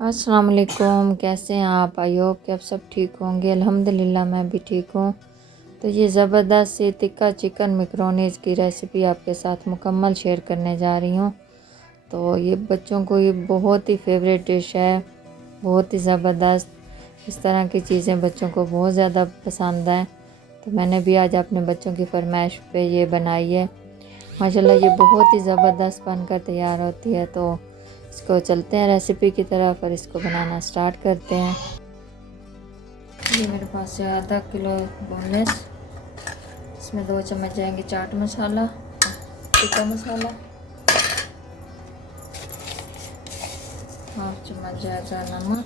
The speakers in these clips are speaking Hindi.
अस्सलाम वालेकुम। कैसे हैं आप? आई होप कि आप सब ठीक होंगे। अल्हम्दुलिल्लाह मैं भी ठीक हूँ। तो ये ज़बरदस्त सी तिक्का चिकन मैकरोनीज़ की रेसिपी आपके साथ मुकम्मल शेयर करने जा रही हूँ। तो ये बच्चों को ये बहुत ही फेवरेट डिश है, बहुत ही ज़बरदस्त। इस तरह की चीज़ें बच्चों को बहुत ज़्यादा पसंद हैं। तो मैंने भी आज अपने बच्चों की फरमाइश पे ये बनाई है। माशाल्लाह ये बहुत ही ज़बरदस्त बनकर तैयार होती है। तो इसको चलते हैं रेसिपी की तरफ और इसको बनाना स्टार्ट करते हैं। ये मेरे पास है आधा किलो बोनलेस। इसमें 2 चम्मच जाएंगे चाट मसाला, टिक्का मसाला, 1/2 चम्मच जाएगा नमक,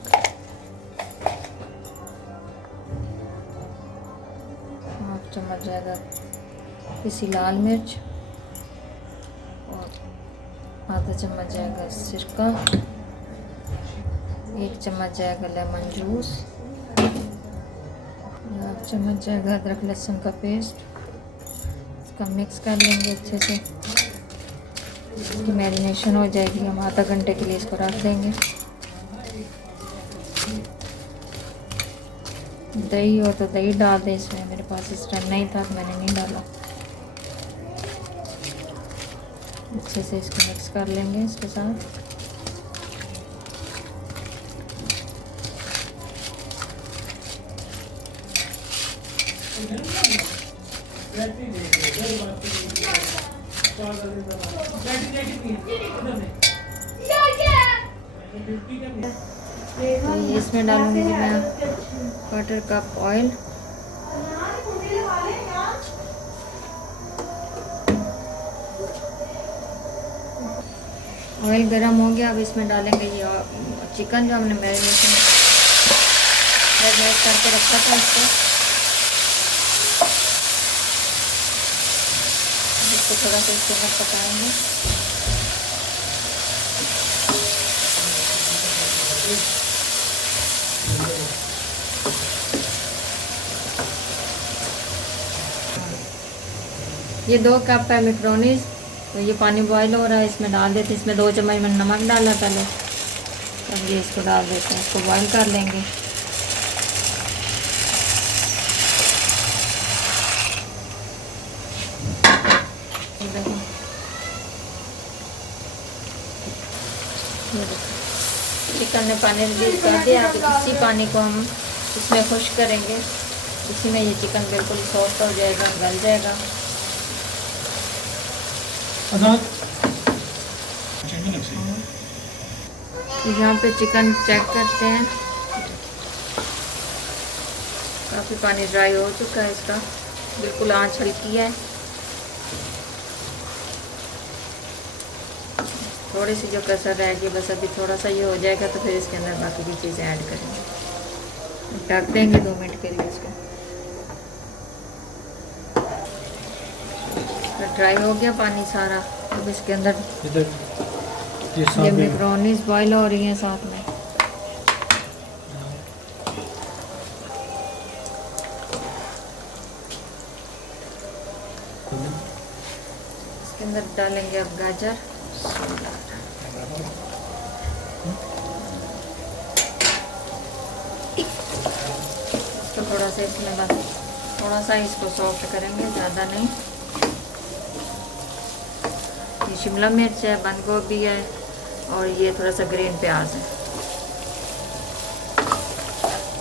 1/2 चम्मच जाएगा पिसी लाल मिर्च और आधा चम्मच जाएगा सिरका, 1 चम्मच जाएगा लेमन जूस, 1 चम्मच जाएगा अदरक लहसुन का पेस्ट। इसका मिक्स कर लेंगे अच्छे से। इसकी मैरिनेशन हो जाएगी, हम आधा घंटे के लिए इसको रख देंगे। दही हो तो दही डाल दें इसमें, मेरे पास इस टाइम नहीं था तो मैंने नहीं डाला। अच्छे से इसको मिक्स कर लेंगे इसके साथ। तो ये इसमें डालूंगी मैं 1/4 कप ऑयल। ऑयल गरम हो गया, अब इसमें डालेंगे ये चिकन जो हमने मैरिनेट करके रखा था इसको थोड़ा सा इसके अंदर पकाएंगे। ये 2 कप है मैकरोनीज। तो ये पानी बॉईल हो रहा है, इसमें डाल देते हैं। इसमें 2 चम्मच मैंने नमक डाला पहले, अब ये इसको डाल देते हैं, इसको बॉईल कर लेंगे। चिकन ने पानी रिलीज कर दिया, अब इसी पानी को हम इसमें खुश्क करेंगे। इसी में ये चिकन बिल्कुल सॉफ्ट हो जाएगा, गल जाएगा। यहाँ पे चिकन चेक करते हैं, काफ़ी पानी ड्राई हो चुका है इसका, बिल्कुल आंच हल्की है। थोड़ी सी जो कसर रहेगी बस, अभी थोड़ा सा ये हो जाएगा तो फिर इसके अंदर बाकी की चीज़ें ऐड करेंगे। ढक देंगे 2 मिनट के लिए इसको। तो ड्राई हो गया पानी सारा, अब इसके अंदर ये मैकरोनीज बॉईल हो रही हैं साथ में। इसके अंदर डालेंगे अब गाजर, तो थोड़ा सा इसमें बस थोड़ा सा इसको सॉफ्ट करेंगे, ज़्यादा नहीं। ये शिमला मिर्च है, बंद गोभी है और ये थोड़ा सा ग्रीन प्याज है।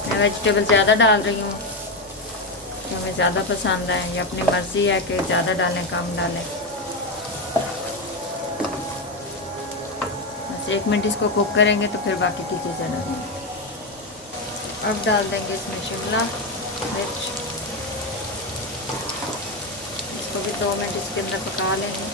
मैं वेजिटेबल ज़्यादा डाल रही हूँ, जो हमें ज़्यादा पसंद है। ये अपनी मर्ज़ी है कि ज़्यादा डालें कम डालें। बस 1 मिनट इसको कुक करेंगे तो फिर बाकी की चीज़ें डालेंगे। अब डाल देंगे इसमें शिमला मिर्च, इसको भी 2 मिनट इसके अंदर पका लेंगे।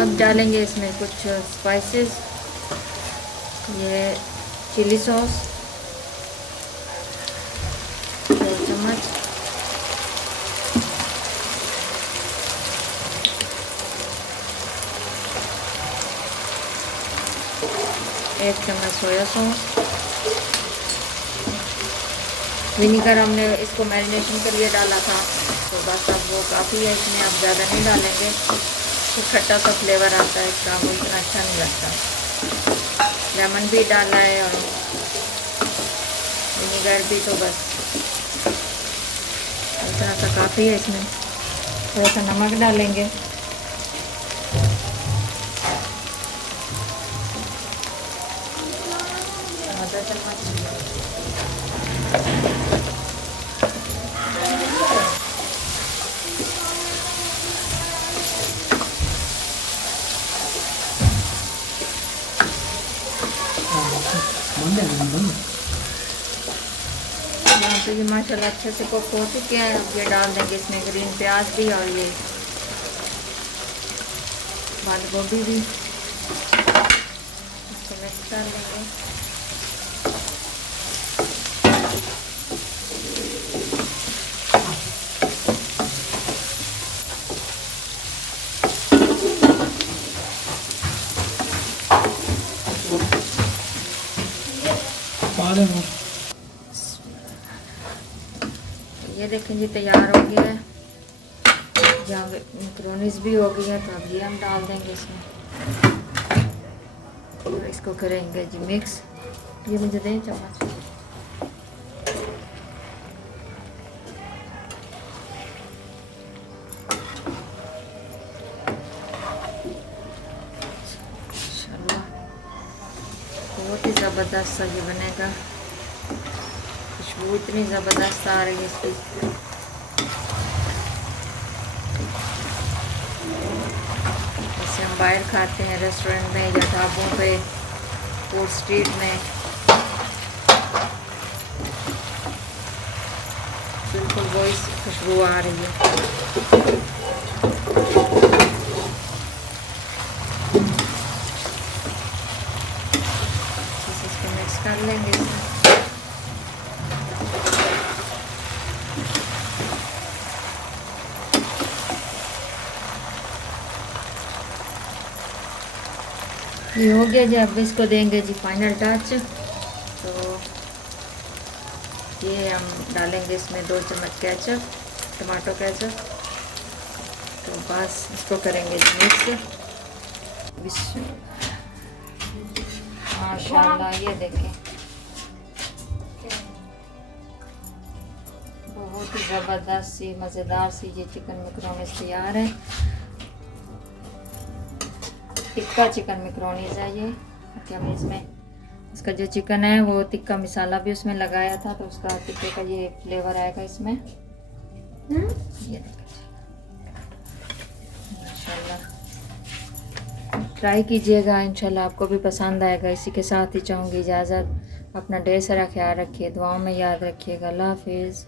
अब डालेंगे इसमें कुछ स्पाइसेस। ये चिली सॉस 2 चम्मच, 1 चम्मच सोया सॉस। विनीगर हमने इसको मैरिनेशन के लिए डाला था, तो बस अब वो काफ़ी है, इसमें अब ज़्यादा नहीं डालेंगे, तो खट्टा सा फ्लेवर आता है इसका, वो इतना अच्छा नहीं लगता। लेमन भी डाला है और विनीगर भी, तो बस इतना सा काफ़ी है। इसमें थोड़ा सा नमक डालेंगे, आधा चम्मच। यहाँ तो ये माशाल्लाह अच्छे से कुक हो चुके हैं। अब ये डाल देंगे इसमें ग्रीन प्याज भी और ये बंद गोभी भी, इसको मिक्स कर लेंगे। ये देखें जी तैयार हो गया है, जहाँ मैक्रोनीज भी हो गई है, तो अब ये हम डाल देंगे इसमें, तो इसको करेंगे जी मिक्स। ये मुझे दें चम्मच। बहुत ही ज़बरदस्त सा ये बनेगा, खुशबू इतनी ज़बरदस्त आ रही है इसकी। जैसे हम बाहर खाते हैं रेस्टोरेंट में या ढाबों पे, फूड स्ट्रीट में, बिल्कुल वही खुशबू आ रही है। इसको मिक्स कर लेंगे इसमें। ये हो गया जी, अब इसको देंगे जी फाइनल टच। तो ये हम डालेंगे इसमें 2 चम्मच केचप, टमाटो केचप। तो बस इसको करेंगे जी मिक्स। माशाल्लाह ये देखें, बहुत ही ज़बरदस्त सी मज़ेदार सी ये चिकन मैक्रोनीज तैयार है। टिक्का चिकन मैक्रोनीज है ये। कि हम इसमें इसका जो चिकन है वो टिक्का मसाला भी उसमें लगाया था, तो उसका टिक्के का ये फ्लेवर आएगा इसमें। ये इंशाल्लाह ट्राई कीजिएगा, इंशाल्लाह आपको भी पसंद आएगा। इसी के साथ ही चाहूँगी इजाज़त। अपना ढेर सारा ख्याल रखिए, दुआओं में याद रखिएगा। अल्लाह हाफिज़।